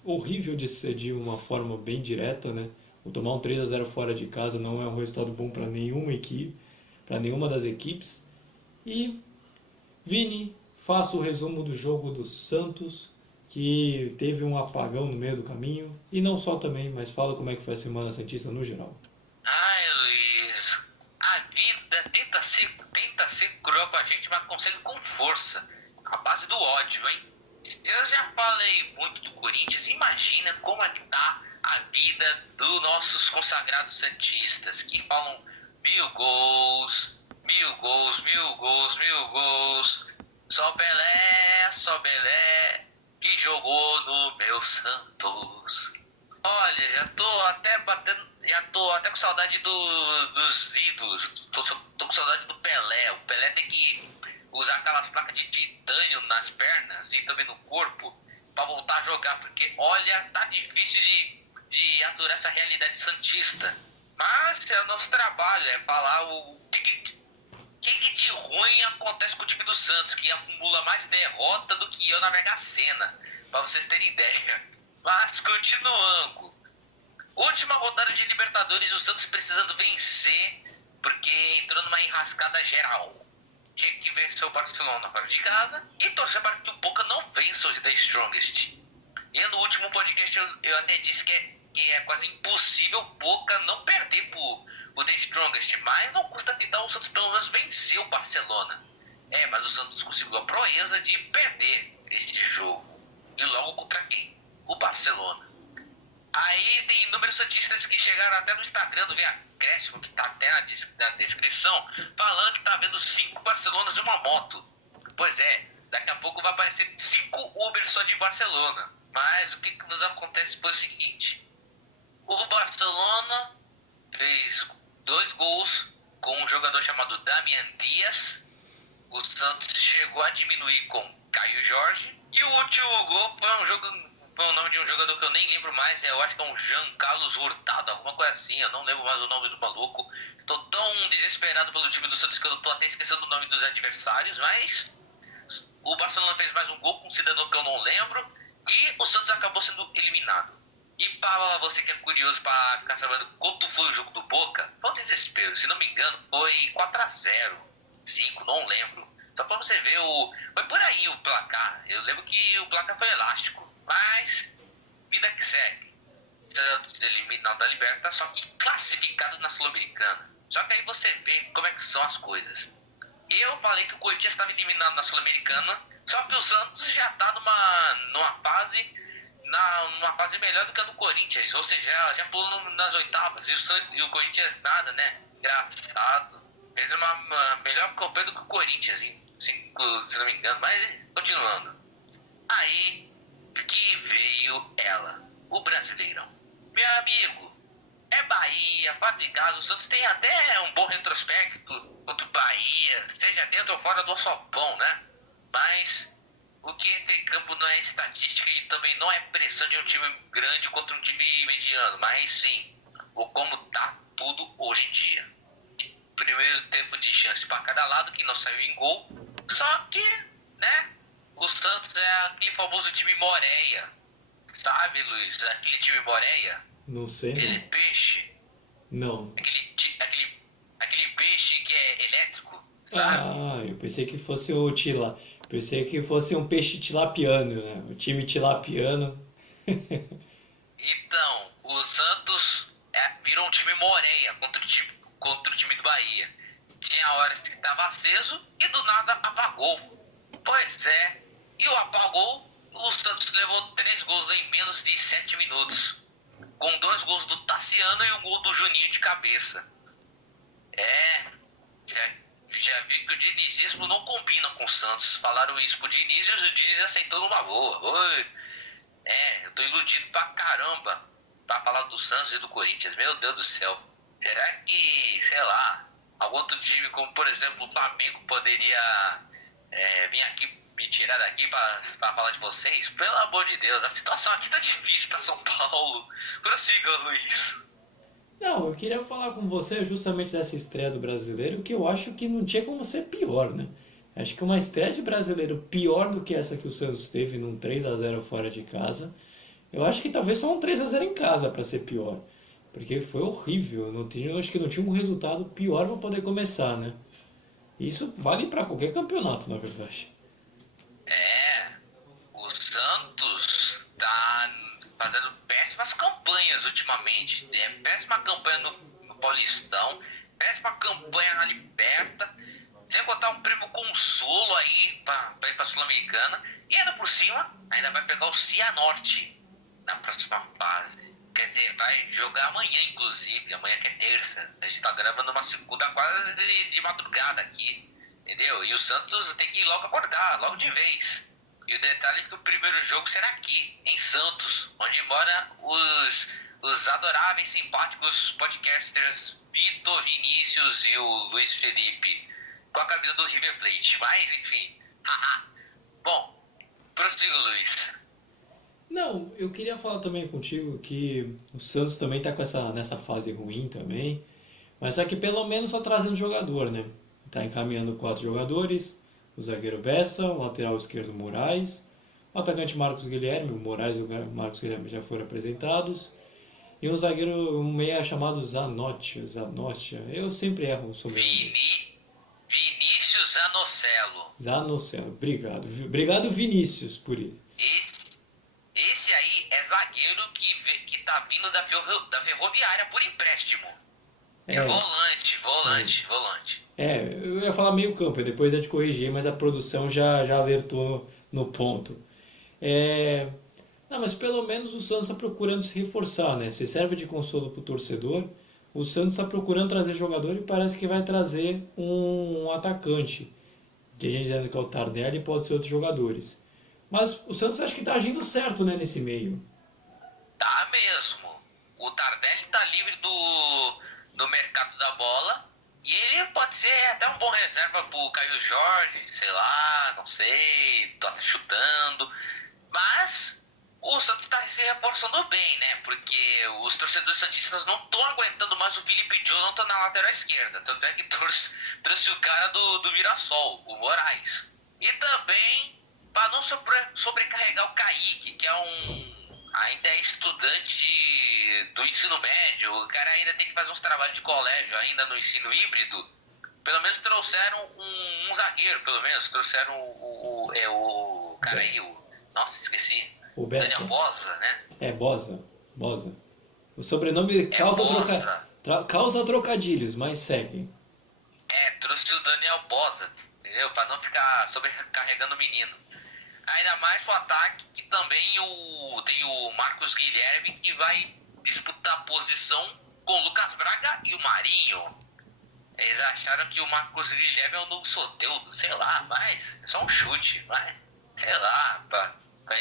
horrível de ser de uma forma bem direta, né? O tomar um 3-0 fora de casa não é um resultado bom para nenhuma equipe, para nenhuma das equipes. E Vini, faça o resumo do jogo do Santos, que teve um apagão no meio do caminho, e não só também, mas fala como é que foi a Semana Santista no geral. Ai, Luiz, a vida tenta ser cruel com a gente, mas consegue com força, a base do ódio, hein? Eu já falei muito do Corinthians, imagina como é que tá a vida dos nossos consagrados santistas, que falam 1000 gols, 1000 gols, 1000 gols, 1000 gols, só Pelé, que jogou no meu Santos. Olha, já tô até com saudade dos ídolos, tô com saudade do Pelé. O Pelé tem que usar aquelas placas de titânio nas pernas e também no corpo para voltar a jogar, porque olha, tá difícil de aturar essa realidade santista. Mas é o nosso trabalho, é falar o que de ruim acontece com o time do Santos, que acumula mais derrota do que eu na Mega Sena, para vocês terem ideia. Mas continuando, última rodada de Libertadores, o Santos precisando vencer, porque entrou numa enrascada geral. Tinha que vencer o Barcelona fora de casa e torcer para que o Boca não vença o The Strongest. E no último podcast eu até disse que é quase impossível o Boca não perder o The Strongest, mas não custa tentar o Santos pelo menos vencer o Barcelona. Mas o Santos conseguiu a proeza de perder esse jogo. E logo contra quem? O Barcelona. Aí tem inúmeros santistas que chegaram até no Instagram do Acréscimo, que tá até na descrição, falando que tá vendo 5 Barcelonas e uma moto. Pois é, daqui a pouco vai aparecer 5 Uber só de Barcelona. Mas o que nos acontece foi o seguinte: o Barcelona fez 2 gols com um jogador chamado Damian Dias. O Santos chegou a diminuir com Caio Jorge. E o último gol foi o nome de um jogador que eu nem lembro mais. Eu acho que é um Jean Carlos Hurtado, alguma coisa assim. Eu não lembro mais o nome do maluco. Tô tão desesperado pelo time do Santos que eu tô até esquecendo o nome dos adversários. Mas o Barcelona fez mais um gol com um cidadão que eu não lembro. E o Santos acabou sendo eliminado. E para você que é curioso para ficar sabendo quanto foi o jogo do Boca, foi um desespero. Se não me engano, foi 4-0, 5, não lembro. Só para você ver, foi por aí o placar. Eu lembro que o placar foi elástico, mas vida que segue. Santos eliminado da Libertadores, só que classificado na Sul-Americana. Só que aí você vê como é que são as coisas. Eu falei que o Corinthians estava eliminado na Sul-Americana, só que o Santos já está numa fase melhor do que a do Corinthians, ou seja, já pulou nas oitavas, e o Corinthians nada, né? Engraçado. Fez uma melhor campanha do que o Corinthians, se não me engano, mas continuando. Aí que veio ela, o Brasileirão. Meu amigo, é Bahia, Famalicão, o Santos tem até um bom retrospecto contra o Bahia, seja dentro ou fora do Alçapão, né? Mas o que entra em campo não é estatística e também não é pressão de um time grande contra um time mediano, mas sim o como tá tudo hoje em dia. Primeiro tempo de chance para cada lado, que não saiu em gol, só que, né, o Santos é aquele famoso time Moreia, sabe, Luiz? Aquele time Moreia. Não sei. Aquele peixe. Não. Aquele peixe que é elétrico, sabe? Ah, eu pensei que fosse o Tila. Pensei que fosse um peixe tilapiano, né? O time tilapiano. Então, o Santos virou um time Moreia contra o time do Bahia. Tinha horas que estava aceso e do nada apagou. Pois é, e o apagou, o Santos levou 3 gols em menos de 7 minutos. Com 2 gols do Tassiano e um gol do Juninho de cabeça. Já vi que o dinizismo não combina com o Santos. Falaram isso pro Diniz e o Diniz aceitou numa boa. Oi. Eu tô iludido pra caramba pra falar do Santos e do Corinthians. Meu Deus do céu. Será que, sei lá, algum outro time, como por exemplo o Flamengo, poderia vir aqui me tirar daqui pra falar de vocês? Pelo amor de Deus, a situação aqui tá difícil pra São Paulo. Prossiga, Luiz. Não, eu queria falar com você justamente dessa estreia do Brasileiro, que eu acho que não tinha como ser pior, né? Acho que uma estreia de Brasileiro pior do que essa que o Santos teve num 3-0 fora de casa, eu acho que talvez só um 3-0 em casa para ser pior. Porque foi horrível, eu acho que não tinha um resultado pior para poder começar, né? Isso vale para qualquer campeonato, na verdade. O Santos tá fazendo péssimas campanhas ultimamente. Péssima campanha no Paulistão, péssima campanha na Liberta, sem contar um prêmio consolo aí pra ir pra Sul-Americana. E ainda por cima, ainda vai pegar o Cianorte na próxima fase. Quer dizer, vai jogar amanhã, inclusive. Amanhã que é terça. A gente tá gravando uma segunda quase de madrugada aqui. Entendeu? E o Santos tem que ir logo acordar, logo de vez. E o detalhe é que o primeiro jogo será aqui, em Santos, onde moram os adoráveis, simpáticos podcasters Vitor, Vinícius e o Luiz Felipe, com a camisa do River Plate. Mas, enfim. Bom, prossiga, Luiz. Não, eu queria falar também contigo que o Santos também tá nessa fase ruim também, mas só que pelo menos só trazendo jogador, né? Tá encaminhando 4 jogadores, o zagueiro Bessa, o lateral esquerdo Moraes, o atacante Marcos Guilherme, o Moraes e o Marcos Guilherme já foram apresentados, e um zagueiro, um meia chamado Zanotti, eu sempre erro sobre Vinícius Zanocelo, obrigado. Obrigado, Vinícius, por isso. Esse aí é zagueiro que tá vindo da Ferroviária por empréstimo. Volante. Eu ia falar meio campo, depois é de corrigir, mas a produção já alertou no ponto. Não, mas pelo menos o Santos está procurando se reforçar, né? Se serve de consolo para o torcedor, o Santos está procurando trazer jogador e parece que vai trazer um atacante. Tem gente dizendo que é o Tardelli e pode ser outros jogadores. Mas o Santos acho que está agindo certo, né, nesse meio. Tá mesmo. O Tardelli tá livre do mercado da bola e ele pode ser até um bom reserva pro Caio Jorge, sei lá, não sei, tô até chutando. Mas o Santos tá se reforçando bem, né? Porque os torcedores santistas não estão aguentando mais o Felipe Jonathan na lateral esquerda. Tanto é que trouxe o cara do Mirassol, o Moraes. E também para não sobrecarregar o Kaique, que ainda é estudante do ensino médio, o cara ainda tem que fazer uns trabalhos de colégio ainda no ensino híbrido. Pelo menos trouxeram um zagueiro, trouxeram o cara aí, nossa, esqueci. O Bessa. Daniel Bosa, né? Bosa. O sobrenome Bosa. causa trocadilhos, mas segue. Trouxe o Daniel Bosa, entendeu? Pra não ficar sobrecarregando o menino. Ainda mais pro ataque, que também tem o Marcos Guilherme, que vai disputar a posição com o Lucas Braga e o Marinho. Eles acharam que o Marcos Guilherme é o novo Soteldo, sei lá, mas é só um chute, mas sei lá, pra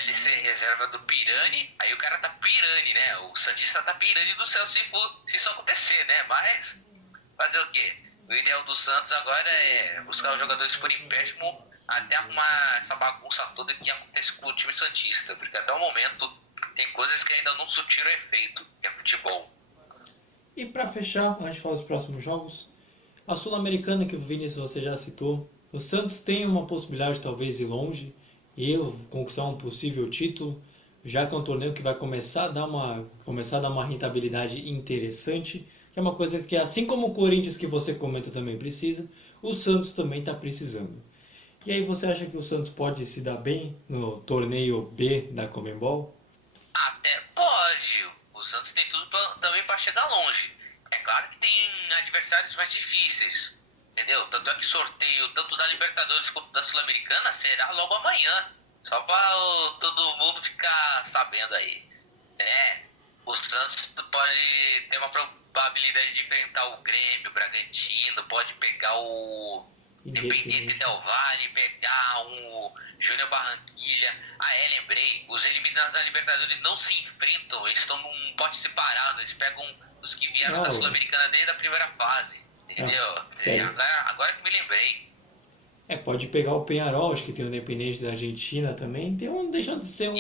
ele ser reserva do Pirani, aí o cara tá Pirani, né? O Santista tá Pirani do céu se isso acontecer, né? Mas fazer o quê? O ideal do Santos agora é buscar os jogadores por empréstimo até arrumar essa bagunça toda que acontece com o time Santista, porque até o momento tem coisas que ainda não surtiram efeito, que é futebol. E para fechar, antes de falar dos próximos jogos, a Sul-Americana que o Vinícius você já citou, o Santos tem uma possibilidade de talvez ir longe e conquistar um possível título, já que é um torneio que vai começar a dar uma rentabilidade interessante, que é uma coisa que, assim como o Corinthians que você comenta também precisa, o Santos também está precisando. E aí você acha que o Santos pode se dar bem no torneio B da Conmebol? Até pode. O Santos tem tudo também para chegar longe. É claro que tem adversários mais difíceis, entendeu? Tanto é que sorteio tanto da Libertadores quanto da Sul-Americana será logo amanhã. Só para todo mundo ficar sabendo aí. O Santos pode ter uma probabilidade de enfrentar o Grêmio, o Bragantino, pode pegar o Independiente Del Valle, pegar o Júnior Barranquilla. Lembrei, os eliminados da Libertadores não se enfrentam, eles estão num pote separado, eles pegam os que vieram da Sul-Americana desde a primeira fase, entendeu? Agora que me lembrei. Pode pegar o Peñarol, acho que tem o Independiente da Argentina também, deixa de ser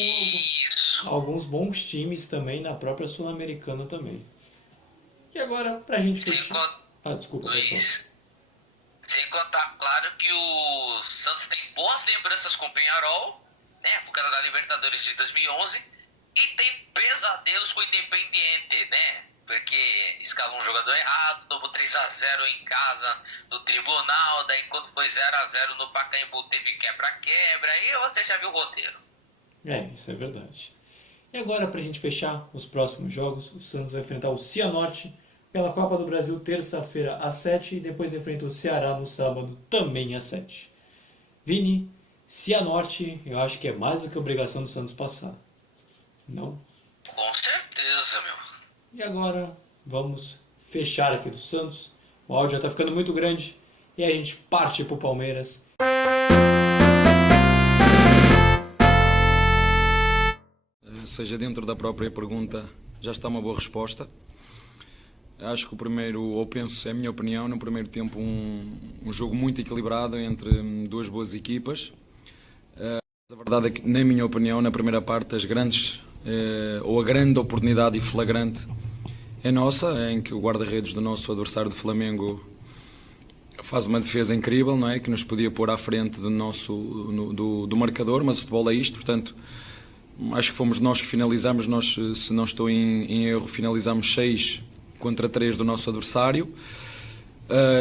alguns bons times também na própria Sul-Americana também. E agora, pra gente fechar... desculpa, Luiz, sem contar, claro, que o Santos tem boas lembranças com o Peñarol, né, por causa da Libertadores de 2011, e tem pesadelos com o Independiente, né, porque escalou um jogador errado, tomou 3-0 em casa no tribunal, daí quando foi 0-0 no Pacaembu teve quebra-quebra, e você já viu o roteiro. Isso é verdade. E agora, pra gente fechar os próximos jogos, o Santos vai enfrentar o Cianorte pela Copa do Brasil, terça-feira às 7, e depois enfrenta o Ceará no sábado, também às 7. Vini, Cianorte, eu acho que é mais do que obrigação do Santos passar. Não? Com certeza, meu. E agora, vamos fechar aqui do Santos. O áudio já está ficando muito grande, e a gente parte pro Palmeiras. Seja dentro da própria pergunta, já está uma boa resposta. Acho que o primeiro, ou penso, é a minha opinião, no primeiro tempo um jogo muito equilibrado entre duas boas equipas. A verdade é que, na minha opinião, na primeira parte, ou a grande oportunidade e flagrante é nossa, em que o guarda-redes do nosso adversário do Flamengo faz uma defesa incrível, não é? Que nos podia pôr à frente do marcador, mas o futebol é isto, portanto, acho que fomos nós que finalizamos, se não estou em erro, finalizamos 6 contra 3 do nosso adversário,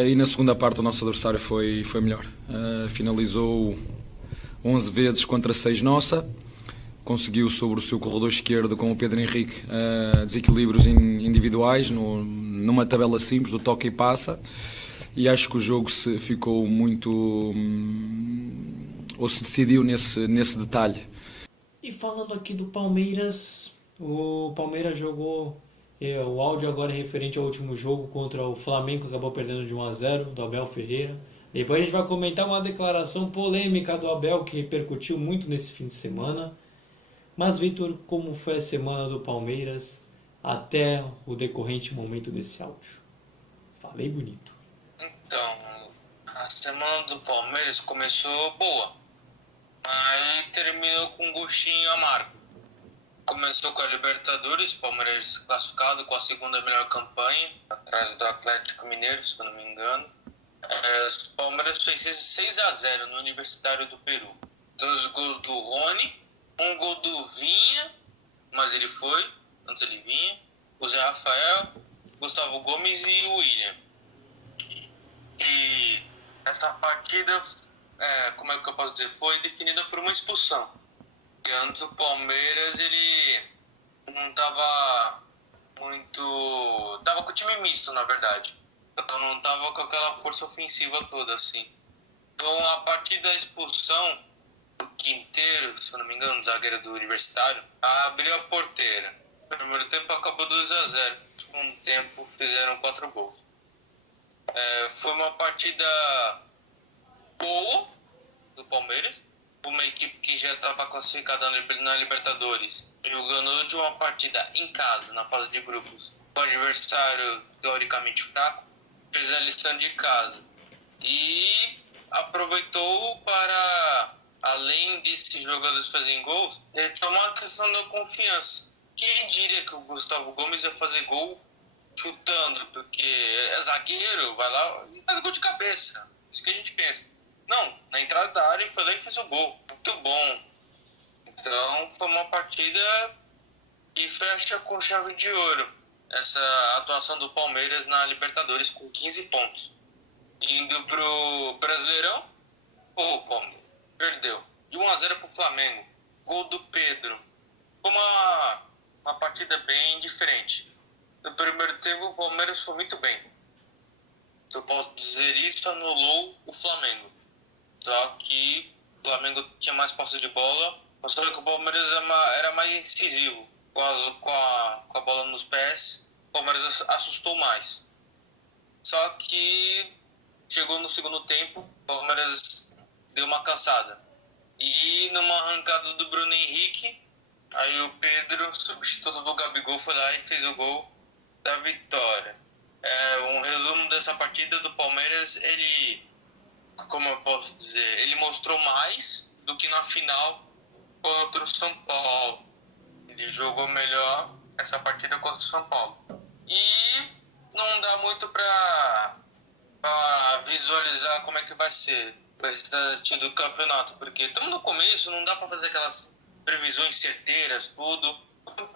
e na segunda parte o nosso adversário foi melhor. Finalizou 11 vezes contra 6 nossa, conseguiu sobre o seu corredor esquerdo com o Pedro Henrique desequilíbrios individuais numa tabela simples do toque e passa, e acho que o jogo se ficou muito ou se decidiu nesse detalhe. E falando aqui do Palmeiras, o Palmeiras jogou, o áudio agora é referente ao último jogo contra o Flamengo, que acabou perdendo de 1-0, do Abel Ferreira. Depois a gente vai comentar uma declaração polêmica do Abel, que repercutiu muito nesse fim de semana. Mas, Vitor, como foi a semana do Palmeiras até o decorrente momento desse áudio? Falei bonito. Então, a semana do Palmeiras começou boa, aí terminou com um gostinho amargo. Começou com a Libertadores, Palmeiras classificado com a segunda melhor campanha, atrás do Atlético Mineiro, se eu não me engano. O Palmeiras fez 6-0 no Universitário do Peru. 2 gols do Rony, 1 gol do Vinha, mas ele foi, antes ele vinha, o Zé Rafael, Gustavo Gomes e o William. E essa partida, como é que eu posso dizer, foi definida por uma expulsão. E antes o Palmeiras, ele não estava muito. Tava com o time misto, na verdade. Então não tava com aquela força ofensiva toda, assim. Então, a partir da expulsão do Quinteiro, se eu não me engano, zagueiro do Universitário, abriu a porteira. No primeiro tempo acabou 2-0. No segundo tempo fizeram 4 gols. Foi uma partida boa do Palmeiras. Uma equipe que já estava classificada na Libertadores, jogando de uma partida em casa, na fase de grupos, com o adversário teoricamente fraco, fez a lição de casa e aproveitou para, além desses jogadores fazerem gols, tomar a questão da confiança. Quem diria que o Gustavo Gomes ia fazer gol chutando, porque é zagueiro, vai lá e faz gol de cabeça. Isso que a gente pensa. Não, na entrada da área ele foi lá e fez o gol. Muito bom. Então foi uma partida que fecha com chave de ouro essa atuação do Palmeiras na Libertadores com 15 pontos. Indo pro Brasileirão, o Palmeiras perdeu. De 1-0 pro Flamengo. Gol do Pedro. Foi uma partida bem diferente. No primeiro tempo o Palmeiras foi muito bem. Se eu posso dizer isso, anulou o Flamengo. Só que o Flamengo tinha mais posse de bola, só que o Palmeiras era mais incisivo. Com a bola nos pés, o Palmeiras assustou mais. Só que chegou no segundo tempo, o Palmeiras deu uma cansada. E numa arrancada do Bruno Henrique, aí o Pedro, substituto do Gabigol, foi lá e fez o gol da vitória. Um resumo dessa partida do Palmeiras, como eu posso dizer, ele mostrou mais do que na final contra o São Paulo. Ele jogou melhor essa partida contra o São Paulo. E não dá muito para visualizar como é que vai ser o restante do campeonato, porque estamos no começo, não dá para fazer aquelas previsões certeiras, tudo.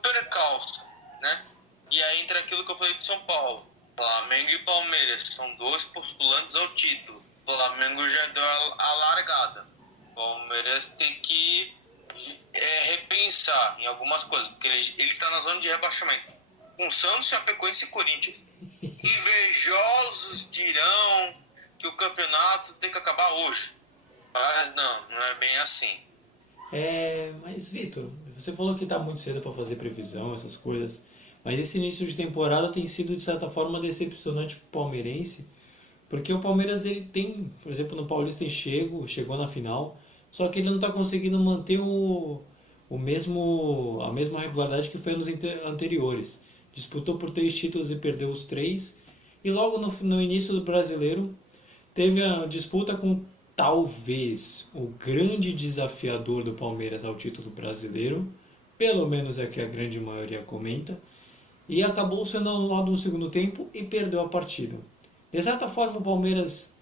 Percalço, né? E aí entra aquilo que eu falei de São Paulo. Flamengo e Palmeiras são 2 postulantes ao título. O Flamengo já deu a largada. O Palmeiras tem que repensar em algumas coisas, porque ele está na zona de rebaixamento. Com Santos, Chapecoense e Corinthians. Invejosos dirão que o campeonato tem que acabar hoje. Mas não é bem assim. Mas Vitor, você falou que está muito cedo para fazer previsão, essas coisas. Mas esse início de temporada tem sido, de certa forma, decepcionante para o palmeirense. Porque o Palmeiras, ele tem, por exemplo, no Paulista chegou na final, só que ele não está conseguindo manter a mesma regularidade que foi nos anteriores. Disputou por 3 títulos e perdeu os 3. E logo no início do Brasileiro, teve a disputa com talvez o grande desafiador do Palmeiras ao título brasileiro, pelo menos é que a grande maioria comenta, e acabou sendo anulado no segundo tempo e perdeu a partida. De certa forma, o Palmeiras,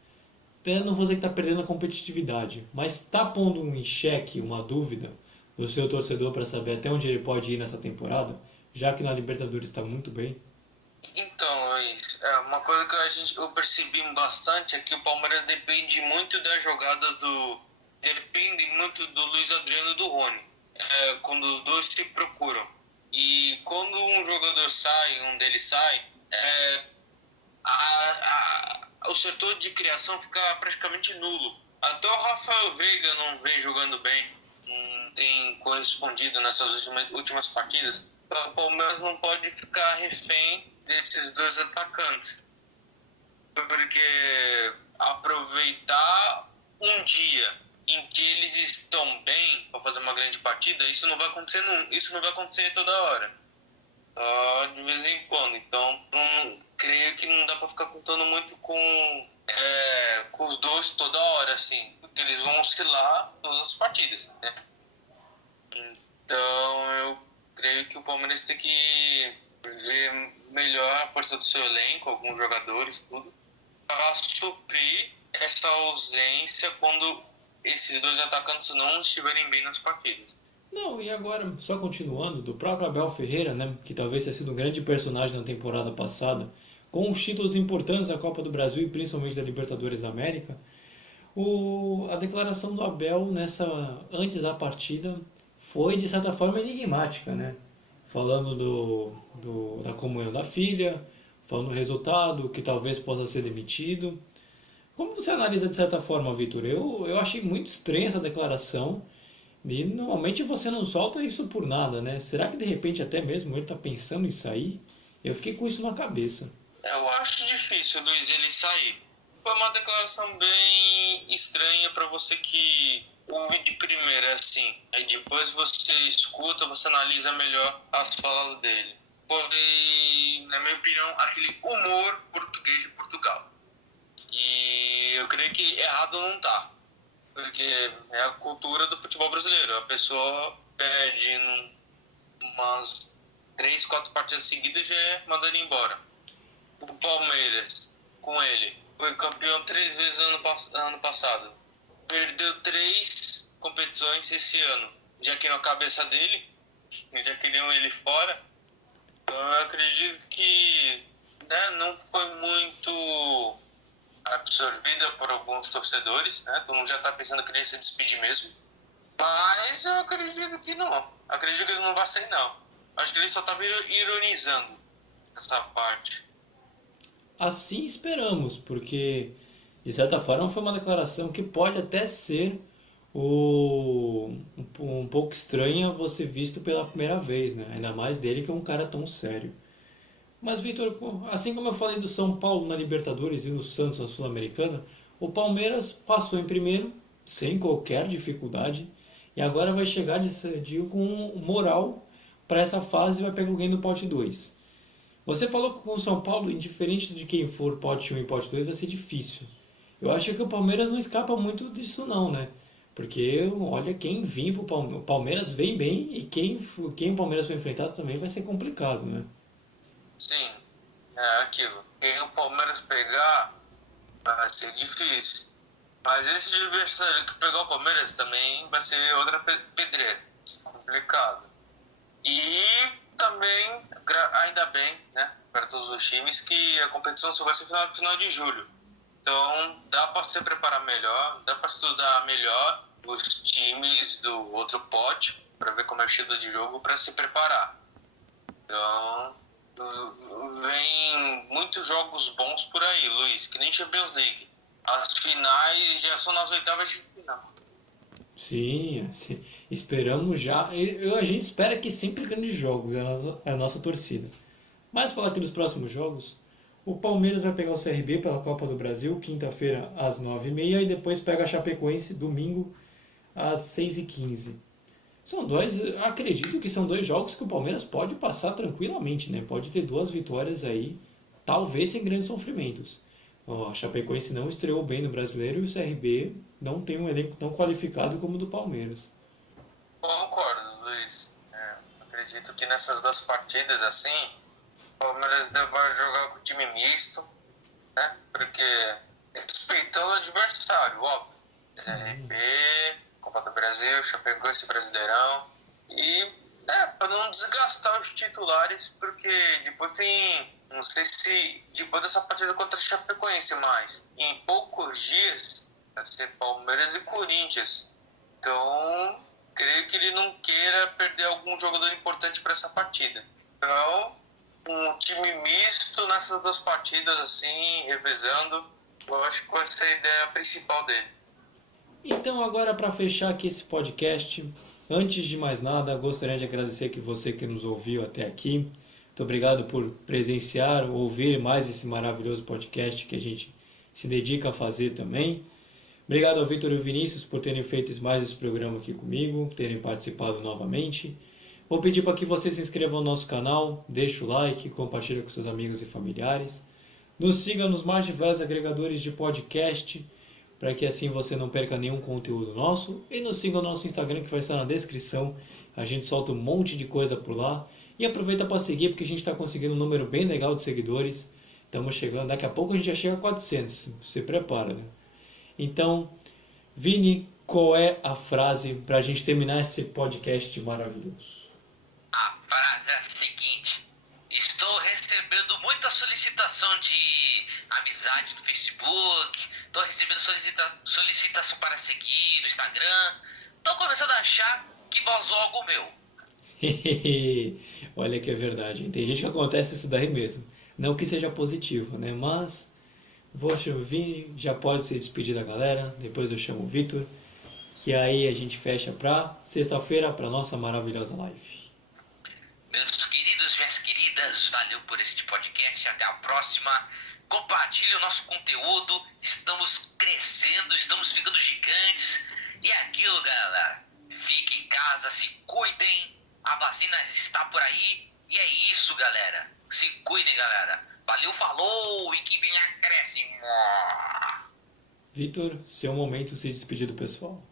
não vou dizer que está perdendo a competitividade, mas está pondo em xeque uma dúvida do seu torcedor para saber até onde ele pode ir nessa temporada, já que na Libertadores está muito bem. Então, Luiz, uma coisa que eu percebi bastante é que o Palmeiras depende muito da jogada depende muito do Luiz Adriano e do Rony, quando os dois se procuram. E quando um jogador sai, um deles sai, o setor de criação fica praticamente nulo. Até o Rafael Veiga não vem jogando bem, não tem correspondido nessas últimas partidas. Então, o Palmeiras não pode ficar refém desses 2 atacantes, porque aproveitar um dia em que eles estão bem para fazer uma grande partida, isso não vai acontecer toda hora, só de vez em quando. Então creio que não dá para ficar contando muito com os dois toda hora, assim, porque eles vão oscilar todas as partidas, né? Então eu creio que o Palmeiras tem que ver melhor a força do seu elenco, alguns jogadores, tudo, para suprir essa ausência quando esses 2 atacantes não estiverem bem nas partidas. Não, e agora, só continuando, do próprio Abel Ferreira, né, que talvez tenha sido um grande personagem na temporada passada, com os títulos importantes da Copa do Brasil e principalmente da Libertadores da América, a declaração do Abel antes da partida foi, de certa forma, enigmática, né? falando da comunhão da filha, falando do resultado, que talvez possa ser demitido. Como você analisa de certa forma, Vitor? Eu achei muito estranha essa declaração e normalmente você não solta isso por nada, né? Será que de repente até mesmo ele está pensando em sair? Eu fiquei com isso na cabeça. Eu acho difícil, Luiz, ele sair. Foi uma declaração bem estranha para você que ouve de primeira, assim. Aí depois você escuta, você analisa melhor as falas dele. Foi, na minha opinião, aquele humor português de Portugal. E eu creio que errado não tá. Porque é a cultura do futebol brasileiro. A pessoa perde umas 3, 4 partidas seguidas e já é mandado embora. O Palmeiras, com ele, foi campeão 3 vezes ano passado. Perdeu 3 competições esse ano. Já que na cabeça dele, já queriam ele fora. Então eu acredito que, né, não foi muito absorvida por alguns torcedores, né? Todo mundo já está pensando que ele ia se despedir mesmo. Mas eu acredito que não. Acredito que ele não vai sair, não. Acho que ele só estava ironizando essa parte. Assim esperamos, porque de certa forma foi uma declaração que pode até ser um pouco estranha você visto pela primeira vez, né? Ainda mais dele que é um cara tão sério. Mas, Vitor, assim como eu falei do São Paulo na Libertadores e no Santos na Sul-Americana, o Palmeiras passou em primeiro, sem qualquer dificuldade, e agora vai chegar com moral para essa fase e vai pegar alguém do pote 2. Você falou que com o São Paulo, indiferente de quem for pote 1 e pote 2, vai ser difícil. Eu acho que o Palmeiras não escapa muito disso não, né? Porque, olha, quem vir pro Palmeiras, o Palmeiras vem bem e quem o Palmeiras vai enfrentar também vai ser complicado, né? Sim, é aquilo. Quem o Palmeiras pegar vai ser difícil. Mas esse adversário que pegar o Palmeiras também vai ser outra pedreira. Complicado. E também, ainda bem, né, para todos os times, que a competição só vai ser final de julho. Então dá para se preparar melhor, dá para estudar melhor os times do outro pote, para ver como é o estilo de jogo, para se preparar. Então vem muitos jogos bons por aí, Luiz, que nem Champions League. As finais já são nas oitavas de final. Sim, esperamos já. A gente espera que sempre grandes jogos, é a nossa torcida. Mas falar aqui dos próximos jogos, o Palmeiras vai pegar o CRB pela Copa do Brasil, quinta-feira às 9h30, e depois pega a Chapecoense, domingo às 6h15. Acredito que são 2 jogos que o Palmeiras pode passar tranquilamente, né? Pode ter 2 vitórias aí, talvez sem grandes sofrimentos. A Chapecoense não estreou bem no Brasileiro e o CRB não tem um elenco tão qualificado como o do Palmeiras. Concordo, Luiz. Acredito que nessas 2 partidas, assim, o Palmeiras vai jogar com time misto, né? Porque respeitando o adversário, óbvio. CRB, Copa do Brasil, Chapecoense, Brasileirão. E para não desgastar os titulares, porque depois tem, não sei se depois dessa partida contra a Chapecoense, mas em poucos dias vai ser Palmeiras e Corinthians. Então, creio que ele não queira perder algum jogador importante para essa partida. Então, um time misto nessas 2 partidas, assim, revezando, eu acho que vai ser a ideia principal dele. Então, agora para fechar aqui esse podcast, antes de mais nada, gostaria de agradecer que você que nos ouviu até aqui. Muito obrigado por presenciar, ouvir mais esse maravilhoso podcast que a gente se dedica a fazer também. Obrigado ao Vitor e ao Vinícius por terem feito mais esse programa aqui comigo, terem participado novamente. Vou pedir para que você se inscreva no nosso canal, deixe o like, compartilhe com seus amigos e familiares. Nos siga nos mais diversos agregadores de podcast, para que assim você não perca nenhum conteúdo nosso. E nos siga no nosso Instagram, que vai estar na descrição. A gente solta um monte de coisa por lá. E aproveita para seguir, porque a gente está conseguindo um número bem legal de seguidores. Estamos chegando, daqui a pouco a gente já chega a 400. Se prepara, né? Então, Vini, qual é a frase para a gente terminar esse podcast maravilhoso? A frase é a seguinte: estou recebendo muita solicitação de amizade no Facebook, estou recebendo solicitação para seguir no Instagram, estou começando a achar que vazou algo meu. Olha que é verdade, hein? Tem gente que acontece isso daí mesmo. Não que seja positivo, né? Mas vou chamar o Vini, já pode se despedir da galera. Depois eu chamo o Vitor. Que aí a gente fecha pra sexta-feira, pra nossa maravilhosa live. Meus queridos, minhas queridas, valeu por este podcast. Até a próxima. Compartilhe o nosso conteúdo. Estamos crescendo, estamos ficando gigantes. E é aquilo, galera. Fiquem em casa, se cuidem. A vacina está por aí. E é isso, galera. Se cuidem, galera. Valeu, falou. E que venha acréscimo. Vitor, seu momento se despedir do pessoal.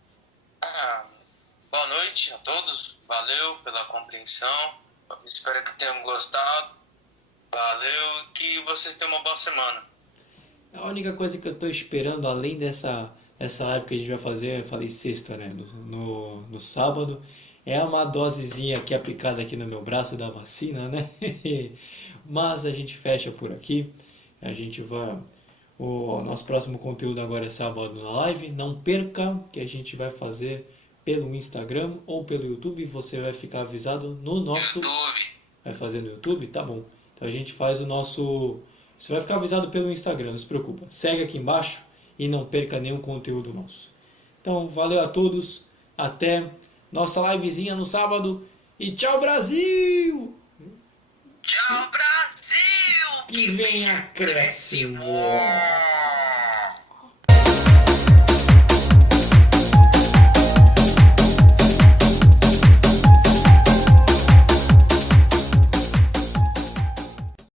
Boa noite a todos. Valeu pela compreensão. Espero que tenham gostado. Valeu e que vocês tenham uma boa semana. A única coisa que eu tô esperando, além dessa live que a gente vai fazer, eu falei sexta, né? No sábado, é uma dosezinha aqui aplicada aqui no meu braço da vacina, né? Mas a gente fecha por aqui. A gente vai. O nosso próximo conteúdo agora é sábado na live. Não perca, que a gente vai fazer pelo Instagram ou pelo YouTube. Você vai ficar avisado no nosso. YouTube. Vai fazer no YouTube? Tá bom. Então a gente faz o nosso. Você vai ficar avisado pelo Instagram, não se preocupa. Segue aqui embaixo e não perca nenhum conteúdo nosso. Então, valeu a todos. Até nossa livezinha no sábado. E tchau, Brasil! Tchau, Brasil! Que venha acréscimo!